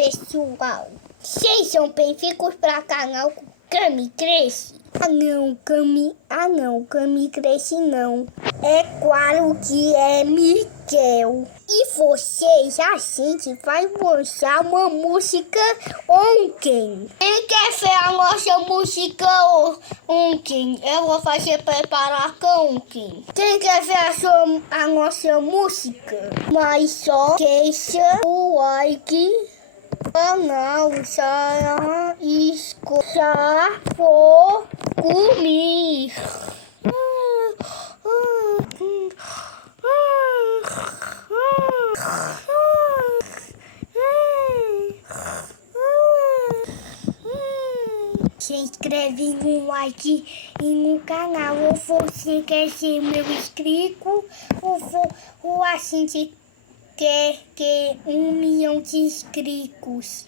pessoal, sejam bem-vindos para o canal Cami Cresce. Cami Cresce não. É claro que é Miguel. E vocês, a gente vai mostrar uma música ontem. Quem quer ver a nossa música ontem? Eu vou fazer preparar ontem. Quem quer ver a nossa música? Mas só deixa o like. Canal já está por comigo. Se inscreve no like e no canal. Ou você quer ser meu inscrito, ou a gente quer 1 milhão de inscritos.